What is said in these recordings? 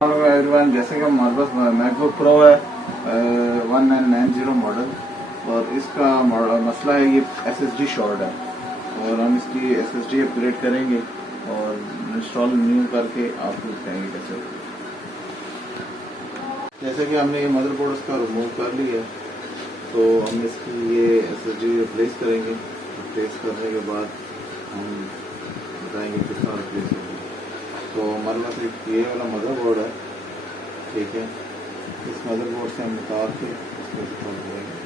Hello everyone, जैसे कि हमारे पास मैकबुक प्रो है 1990 मॉडल। और इसका मसला है ये एसएसडी शॉर्ट है और हम इसकी एसएसडी अपग्रेड करेंगे और इंस्टॉल न्यू करके आपको बताएंगे कैसे। जैसे कि हमने ये मदरबोर्ड इसका रिमूव कर लिया है तो हम इसकी ये एसएसडी रिप्लेस करेंगे। रिप्लेस करने के बाद हम बताएंगे किस तरह रिप्लेस होगी। तो हमारे पास एक ये वाला मदरबोर्ड है, ठीक है। इस मदरबोर्ड से हम उतार के इसको इंस्टॉल करेंगे।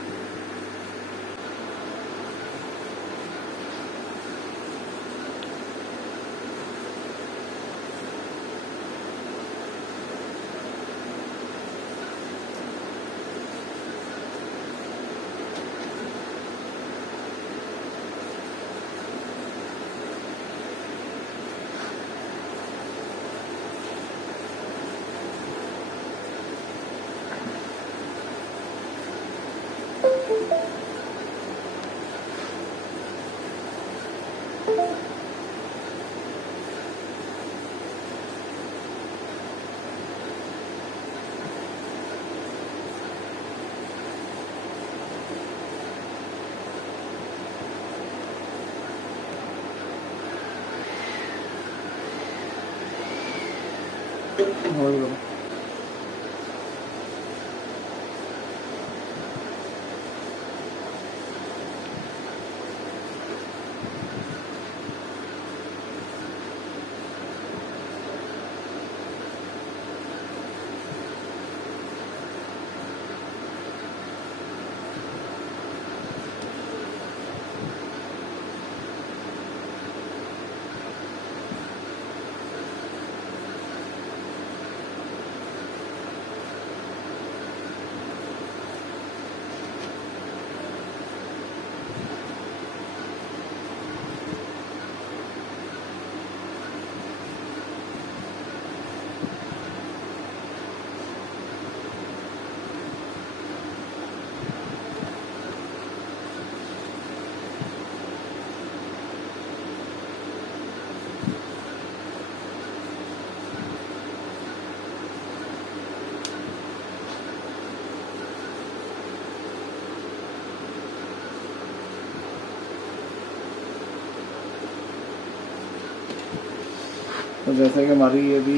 तो जैसे कि हमारी ये भी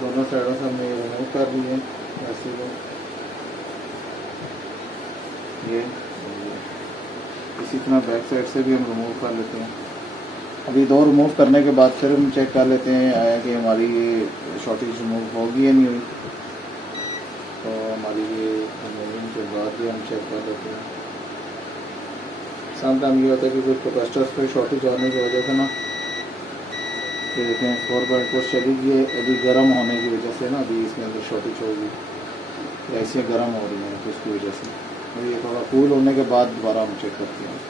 दोनों साइडों से हमने रिमूव कर ली है, ऐसे ये इसी तरह बैक साइड से भी हम रिमूव कर लेते हैं। अभी दो रिमूव करने के बाद फिर हम चेक कर लेते हैं आया कि हमारी ये शॉर्टेज रिमूव होगी या नहीं हुई। तो हमारी ये रिमूविंग के बाद भी हम चेक कर लेते हैं। समटाइम ये होता है कि कुछ कैपेसिटर्स पर शॉर्टेज आने की वजह से ना, ये देखें 4x4 चली गई है, अभी गर्म होने की वजह से ना अभी इसके अंदर शॉर्टेज होगी, ऐसे गर्म हो रही है तो उसकी वजह से। और ये थोड़ा कूल होने के बाद दोबारा हम चेक करते हैं।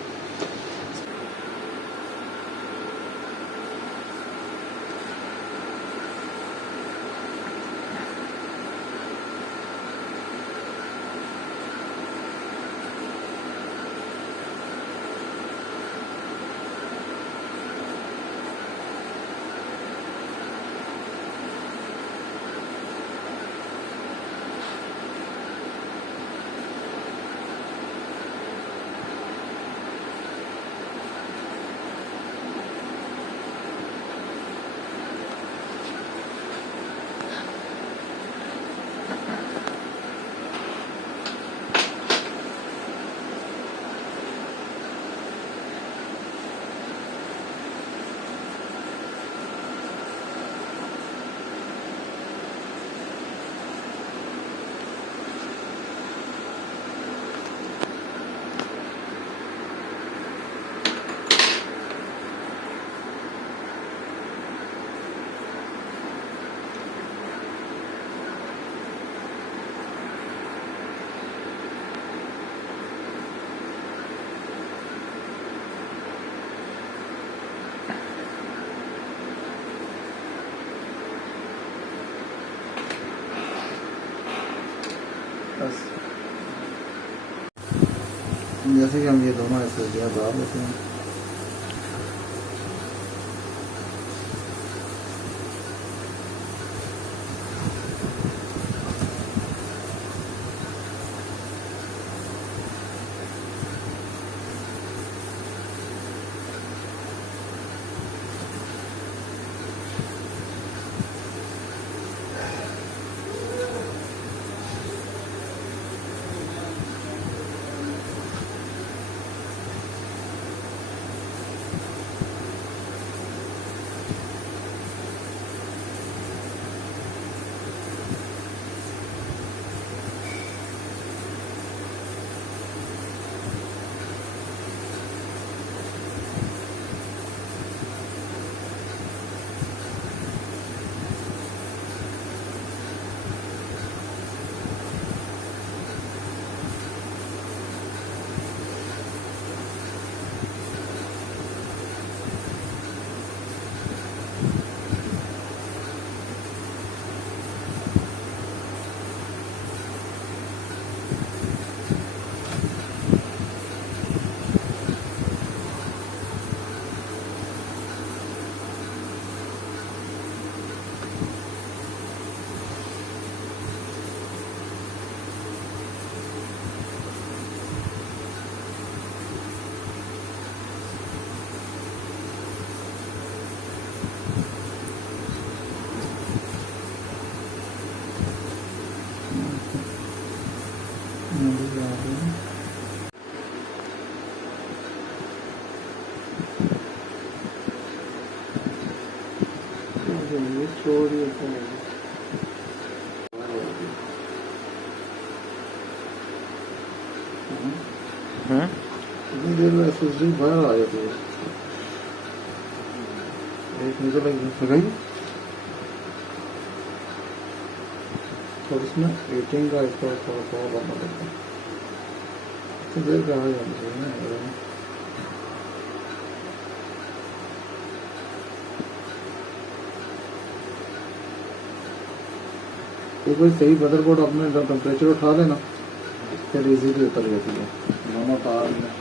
बस जैसे कि हम ये दोनों एसएसडियाँ डाल लेते हैं। छोड़िए इतनी देर में एसएसडी बाहर आ जाती है। एक निकल गई और इसमें एटिंग का इसका थोड़ा थोड़ा करना पड़ता है। इतनी देर कहाँ जाती है ना। एक बार सही मदरबोर्ड अपने टेम्परेचर उठा देना फिर इजीली उतर जाती है दोनों तार में।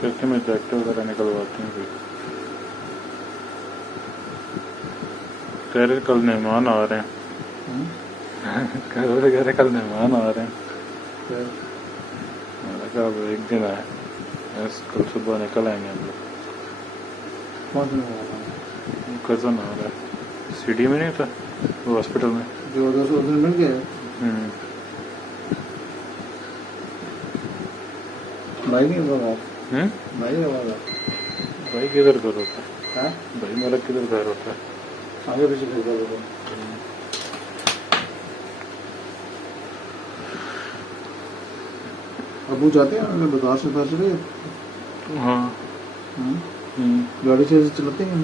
करके मैं जैकेट वगैरह निकलवाती हूँ। कह रहे कल मेहमान आ रहे हैं। कह रहे कल मेहमान आ रहे हैं। मैंने कहा अब एक दिन आए, कल सुबह निकल आएंगे हम लोग। कज़न आ रहा है, सिटी में नहीं था वो हॉस्पिटल में जो उधर से उधर मिल गया। भाई नहीं होगा भाई होगा भाई किधर घर होता है? भाई मेरा किधर घर होता है? आगे पीछे फिर होगा। अबू जाते हैं बाजार से बाहर चले। हाँ गाड़ी से चलाते हैं।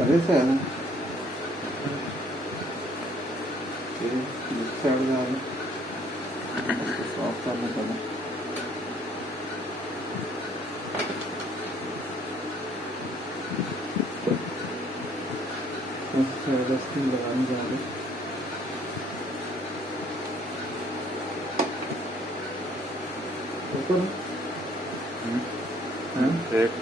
अरे से है ना साइड जा रहा है। लगाने जा रहे ऊपर एक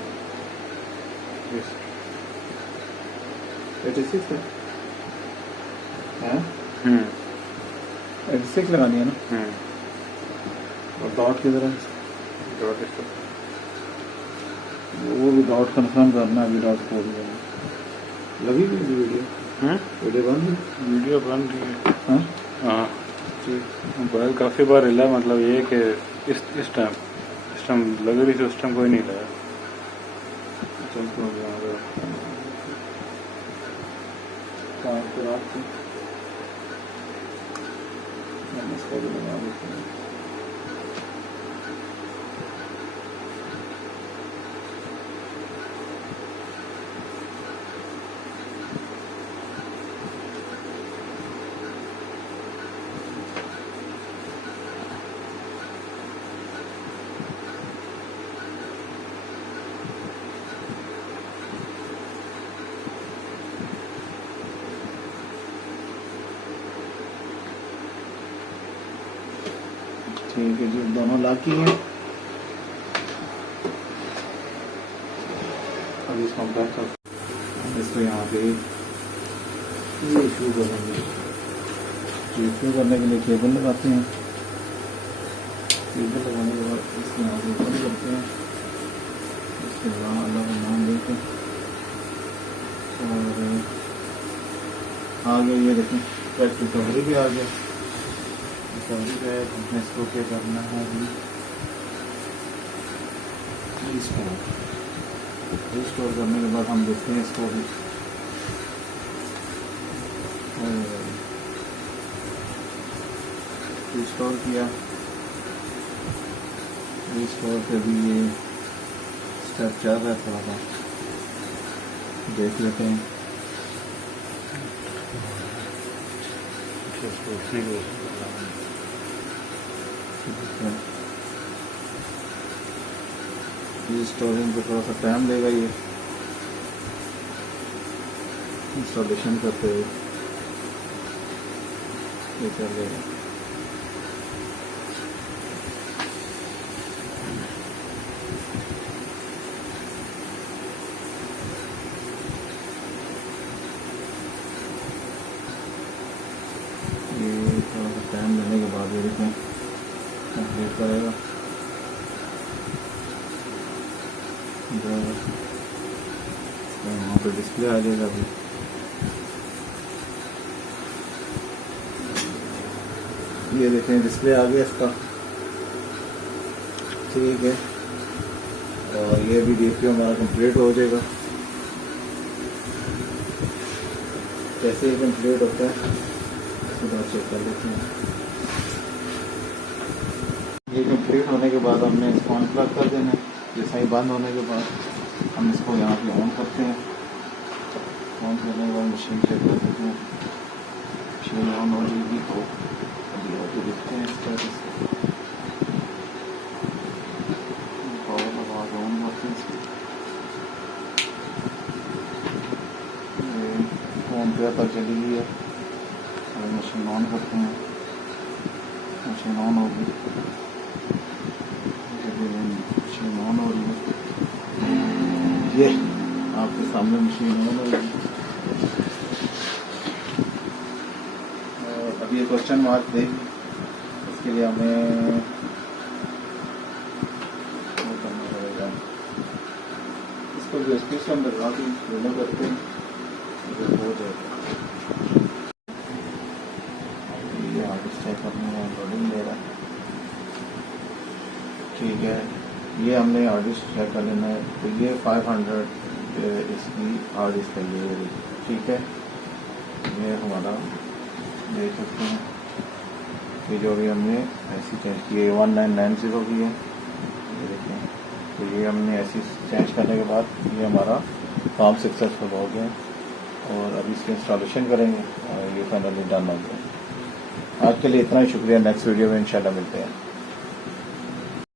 86 है 86 लगानी है ना। और डॉट की तरह वो भी डॉट कंफर्म करना है, अभी डॉट खोल देना। लगी भी वीडियो वीडियो बंद है? वीडियो बन रही है। हाँ हाँ ठीक। मोबाइल काफ़ी बार हिला, मतलब ये कि इस टाइम लग रही थी, उस टाइम कोई नहीं लगा। चल तो अभी आ गया काम पे रात को मैंने इसका भी लगा देता हूँ। ठीक है जी, दोनों लाख की हैं। अभी इसको हम बैक कर इसको यहाँ पे ये शुरू करेंगे। शुरू करने के लिए केबल लगाते हैं। केबल लगाने के बाद इसको यहाँ पे बंद करते हैं। इसके बाद अलग नाम देते हैं और आगे ये देखें बैक रिकवरी भी आ गया। रिकवरी का है, हमने इसको क्या करना है अभी रिस्टोर करने के बाद हम देखते हैं इसको भी रिस्टोर किया। रिस्टोर पे भी ये स्टेप चल रहा है, थोड़ा सा देख लेते हैं। रिस्टोरिंग पे थोड़ा सा टाइम लेगा ये इंस्टॉलेशन करते हुए, ये चलेगा। ये थोड़ा सा टाइम लेने के बाद ये देखें कंप्लीट करेगा। वहाँ पे डिस्प्ले आ जाएगा अभी। ये देखें डिस्प्ले आ गया इसका, ठीक है। और ये भी डीपीओ हमारा कंप्लीट हो जाएगा। कैसे ये कंप्लीट होता है इसको चेक कर लेते हैं। ये कंप्लीट होने के बाद हमने इसको अनप्लग कर देना है। जैसा ही बंद होने के बाद हम इसको यहाँ पे ऑन करते हैं। ऑन करने के बाद मशीन चेक कर देते हैं। मशीन ऑन हो जाएगी तो अभी आगे देखते हैं इसका पावर लगा के ऑन करते हैं इसको। फोन पे तक चली गई है। अभी मशीन ऑन करते हैं। मशीन ऑन होगी, मशीन ऑन हो रही है। ये आपके सामने मशीन ऑन हो रही है। और अब ये क्वेश्चन मार्क देख, इसके लिए हमें वो करना पड़ेगा। इसको यूएसबी से हम लगा के दोनों करते हैं, हो जाएगा। ये आगे चेक करने में लोडिंग ले रहा है, ठीक है। ये हमने हार्ड डिस्क चेक कर लेना है। तो ये 500 इसकी हार्ड डिस्क है ये, ठीक है। ये हमारा देख सकते हैं ये जो भी हमने ऐसी चेंज की है 1990 की है, ये देखें। तो ये हमने ऐसी चेंज करने के बाद ये हमारा काम सक्सेसफुल हो गया और अभी इसकी इंस्टॉलेशन करेंगे और ये फाइनली डन हो गया। आज के लिए इतना ही, शुक्रिया। नेक्स्ट वीडियो में इंशाल्लाह मिलते हैं।